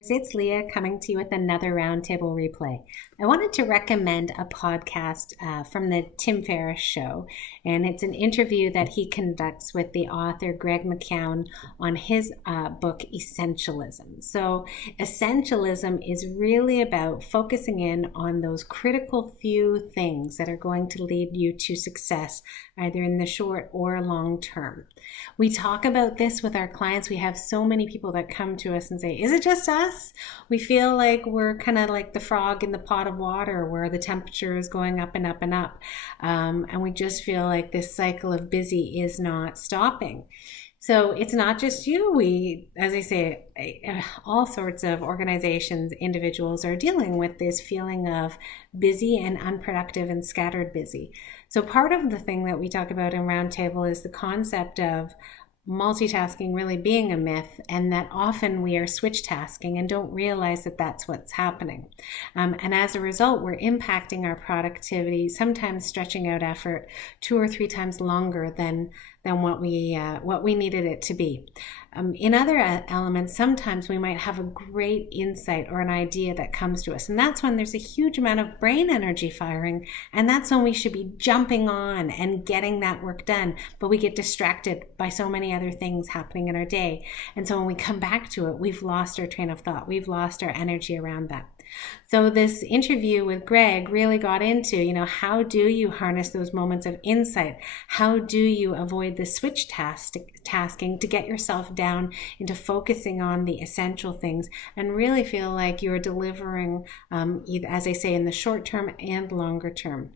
It's Leah coming to you with another Roundtable replay. I wanted to recommend a podcast from the Tim Ferriss Show, and it's an interview that he conducts with the author Greg McKeown on his book Essentialism. So Essentialism is really about focusing in on those critical few things that are going to lead you to success, either in the short or long term. We talk about this with our clients. We have so many people that come to us and say, is it just us? We feel like we're kind of like the frog in the pot of water where the temperature is going up and up and up. And we just feel like this cycle of busy is not stopping. So it's not just you. We, as I say, all sorts of organizations, individuals are dealing with this feeling of busy and unproductive and scattered busy. So part of the thing that we talk about in Roundtable is the concept of multitasking really being a myth, and that often we are switch tasking and don't realize that that's what's happening. And as a result, we're impacting our productivity, sometimes stretching out effort 2 or 3 times longer than what we needed it to be. In other elements, sometimes we might have a great insight or an idea that comes to us, and that's when there's a huge amount of brain energy firing, and that's when we should be jumping on and getting that work done, but we get distracted by so many other things happening in our day. And so when we come back to it, we've lost our train of thought, we've lost our energy around that. So this interview with Greg really got into, how do you harness those moments of insight? How do you avoid the switch tasking to get yourself down into focusing on the essential things and really feel like you're delivering, as I say, in the short term and longer term?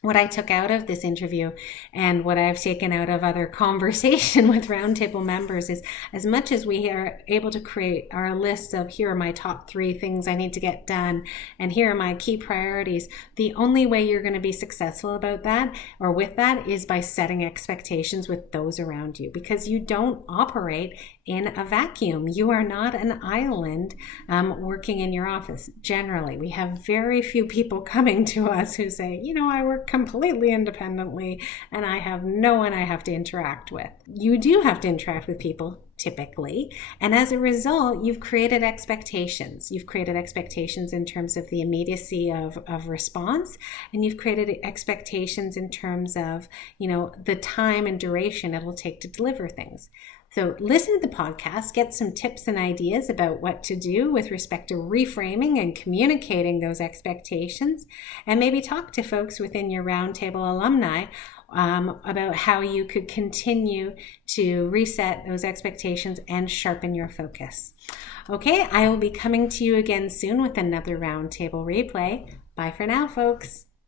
What I took out of this interview and what I've taken out of other conversation with Roundtable members is, as much as we are able to create our lists of here are my top 3 things I need to get done and here are my key priorities, the only way you're going to be successful about that or with that is by setting expectations with those around you, because you don't operate in a vacuum. You are not an island working in your office. Generally, we have very few people coming to us who say, I work completely independently and I have no one I have to interact with. You do have to interact with people typically, and as a result, you've created expectations. You've created expectations in terms of the immediacy of response, and you've created expectations in terms of, the time and duration it will take to deliver things. So listen to the podcast, get some tips and ideas about what to do with respect to reframing and communicating those expectations, and maybe talk to folks within your Roundtable alumni about how you could continue to reset those expectations and sharpen your focus. Okay, I will be coming to you again soon with another Roundtable replay. Bye for now, folks.